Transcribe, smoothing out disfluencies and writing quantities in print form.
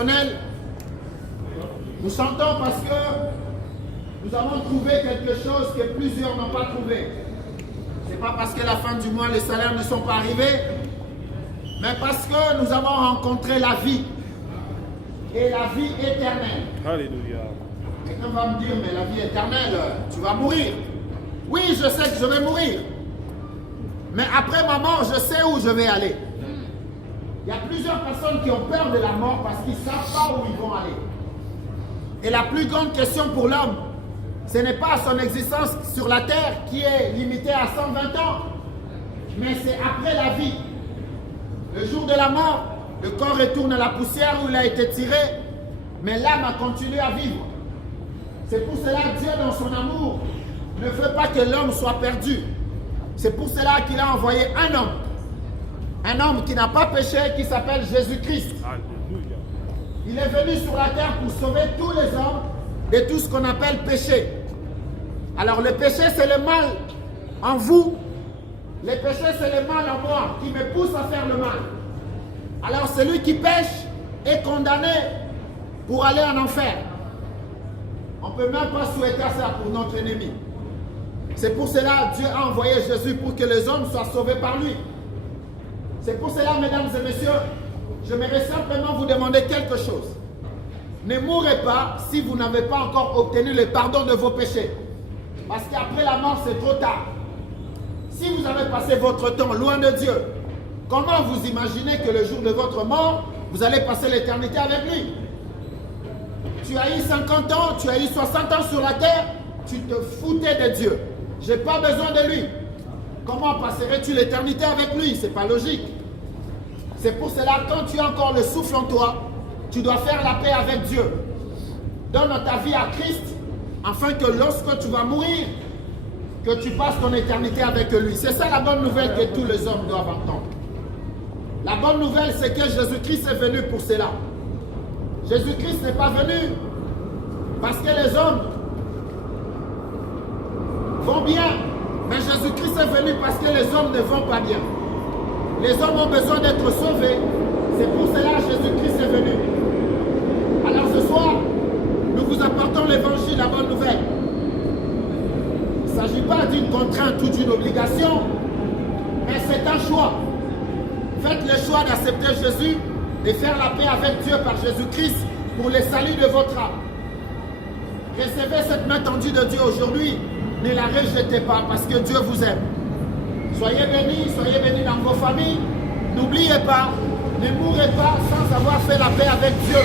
personnel. Nous chantons parce que nous avons trouvé quelque chose que plusieurs n'ont pas trouvé. Ce n'est pas parce que la fin du mois, les salaires ne sont pas arrivés, mais parce que nous avons rencontré la vie. Et la vie éternelle. Alléluia. Quelqu'un va me dire, mais la vie éternelle, tu vas mourir. Oui, je sais que je vais mourir. Mais après ma mort, je sais où je vais aller. Il y a plusieurs personnes qui ont peur de la mort parce qu'ils ne savent pas où ils vont aller. Et la plus grande question pour l'homme, ce n'est pas son existence sur la terre qui est limitée à 120 ans, mais c'est après la vie. Le jour de la mort, le corps retourne à la poussière où il a été tiré, mais l'âme a continué à vivre. C'est pour cela que Dieu, dans son amour, ne veut pas que l'homme soit perdu. C'est pour cela qu'il a envoyé un homme qui n'a pas péché, qui s'appelle Jésus-Christ. Alléluia. Il est venu sur la terre pour sauver tous les hommes de tout ce qu'on appelle péché. Alors le péché, c'est le mal en vous. Le péché, c'est le mal en moi qui me pousse à faire le mal. Alors celui qui pêche est condamné pour aller en enfer. On ne peut même pas souhaiter ça pour notre ennemi. C'est pour cela que Dieu a envoyé Jésus pour que les hommes soient sauvés par lui. C'est pour cela, mesdames et messieurs, j'aimerais simplement vous demander quelque chose. Ne mourrez pas si vous n'avez pas encore obtenu le pardon de vos péchés. Parce qu'après la mort, c'est trop tard. Si vous avez passé votre temps loin de Dieu, comment vous imaginez que le jour de votre mort, vous allez passer l'éternité avec lui? Tu as eu 50 ans, tu as eu 60 ans sur la terre, tu te foutais de Dieu. Je n'ai pas besoin de lui. Comment passerais-tu l'éternité avec lui? Ce n'est pas logique. C'est pour cela que quand tu as encore le souffle en toi, tu dois faire la paix avec Dieu. Donne ta vie à Christ, afin que lorsque tu vas mourir, que tu passes ton éternité avec lui. C'est ça la bonne nouvelle que tous les hommes doivent entendre. La bonne nouvelle, c'est que Jésus-Christ est venu pour cela. Jésus-Christ n'est pas venu parce que les hommes vont bien, mais Jésus-Christ est venu parce que les hommes ne vont pas bien. Les hommes ont besoin d'être sauvés. C'est pour cela que Jésus-Christ est venu. Alors ce soir, nous vous apportons l'évangile, la bonne nouvelle. Il ne s'agit pas d'une contrainte ou d'une obligation, mais c'est un choix. Faites le choix d'accepter Jésus et faire la paix avec Dieu par Jésus-Christ pour le salut de votre âme. Recevez cette main tendue de Dieu aujourd'hui. Ne la rejetez pas parce que Dieu vous aime. Soyez bénis dans vos familles. N'oubliez pas, ne mourrez pas sans avoir fait la paix avec Dieu.